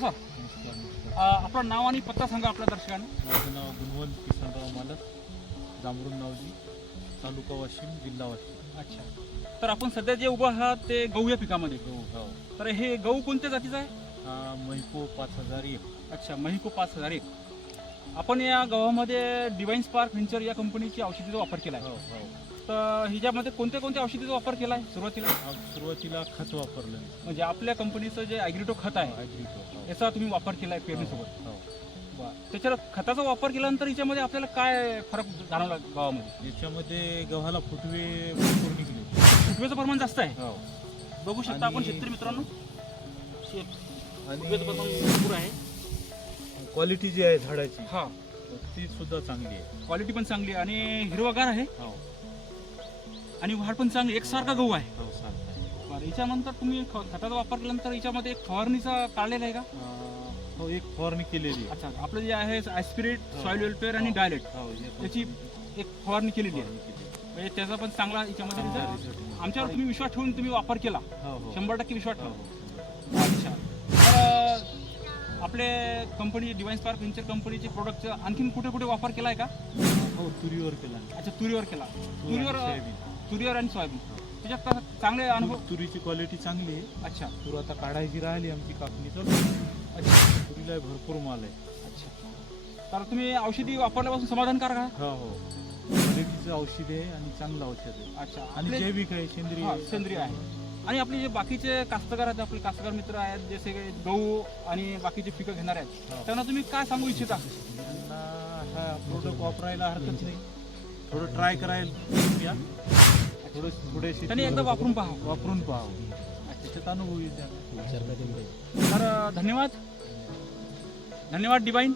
नमस्कार सर. नमस्कार नमस्कार. आपलं नाव आणि पत्ता सांगा आपल्या दर्शकांना. माझं नाव गुणवंत किसनराव मालक, जांभरून नावजी, तालुका वाशिम, जिल्हा वाशिम. अच्छा. तर आपण सध्या जे उभं आहात ते गहू या पिकामध्ये. हो. तर हे गहू कोणत्या जातीचा आहे? हा महिको 5001. अच्छा, महिको 5001. आपण या गव्हामध्ये डिवाइन स्पार्क व्हेंचर या कंपनीची औषधीचा वापर केला आहे. हो. तर हिच्यामध्ये कोणत्या कोणत्या औषधीचा वापर केला आहे सुरुवातीला? सुरुवातीला खत वापरलं. म्हणजे आपल्या कंपनीचं जे ॲग्रिटो खत आहे ॲग्रिको. याचा तुम्ही वापर केला आहे पेरणीसोबत. हो. त्याच्या खताचा वापर केल्यानंतर याच्यामध्ये आपल्याला काय फरक जाणवला गव्हामध्ये? याच्यामध्ये गव्हाला फुटवे भरपूर निघले. फुटव्याचं प्रमाण जास्त आहे. हो. बघू शकता आपण आणि- शेतकरी मित्रांनो, आणि फुटव्याचं प्रमाण भरपूर आहे. क्वालिटी जी आहे झाडाची हा, ती सुद्धा चांगली आहे. क्वालिटी पण चांगली आहे आणि हिरवागार आहे हो. आणि वाढ पण चांगली, एकसारखा गहू आहे. हो चालतं. बरं, याच्यानंतर तुम्ही खताचा वापर केल्यानंतर याच्यामध्ये एक फवारणीचा काढलेला आहे का? हो, एक फवारणी केलेली आहे. अच्छा, आपलं जे आहे ॲस्पिरेट, हो. सॉइल वेलफेअर आणि डायलेट हो, याची एक फवारणी केलेली आहे. फवारणी केलेली आहे. म्हणजे त्याचा पण चांगला याच्यामध्ये हा, result. result. आमच्यावर तुम्ही विश्वास ठेवून तुम्ही वापर केला, हो. 100% विश्वास हो, ठेवा. अच्छा. तर आपले कंपनी डिवाइन स्पार्क व्हेंचर कंपनीचे प्रोडक्टचा आणखीन कुठे कुठे वापर केला आहे का? हो, तुरीवर केला. अच्छा, तुरीवर केला. सोयाबीन. तुरीवर आणि सोयाबीन त्याच्यात कसं चांगले अनुभव. तुरीची क्वालिटी चांगली आहे. अच्छा तूर आता काढायची राहिली, आमची कापणी चालू आहे. अच्छा तुरीला भरपूर माल आहे. अच्छा. तर तुम्ही औषधी वापरल्यापासून समाधानकारक आहे? हो. क्वालिटीचं औषध आहे आणि चांगलं औषध आहे. अच्छा. आणि आपले- जैविक आहे, सेंद्रिय हा, आहे. सेंद्रिय आहे. आणि आपले जे बाकीचे कास्तकार आहेत, आपले कास्तकार मित्र आहेत, जसे काही गहू आणि बाकीचे पिकं घेणार आहेत, हो. त्यांना तुम्ही काय सांगू इच्छिता? त्यांना हा प्रोडक्ट वापरायला हरकत नाही. थोडं ट्राय करायला या. थोडेसे त्यांनी एकदा वापरून पहा. वापरून पाहावं. त्याच्यात अनुभव येते. तर धन्यवाद डिवाइन.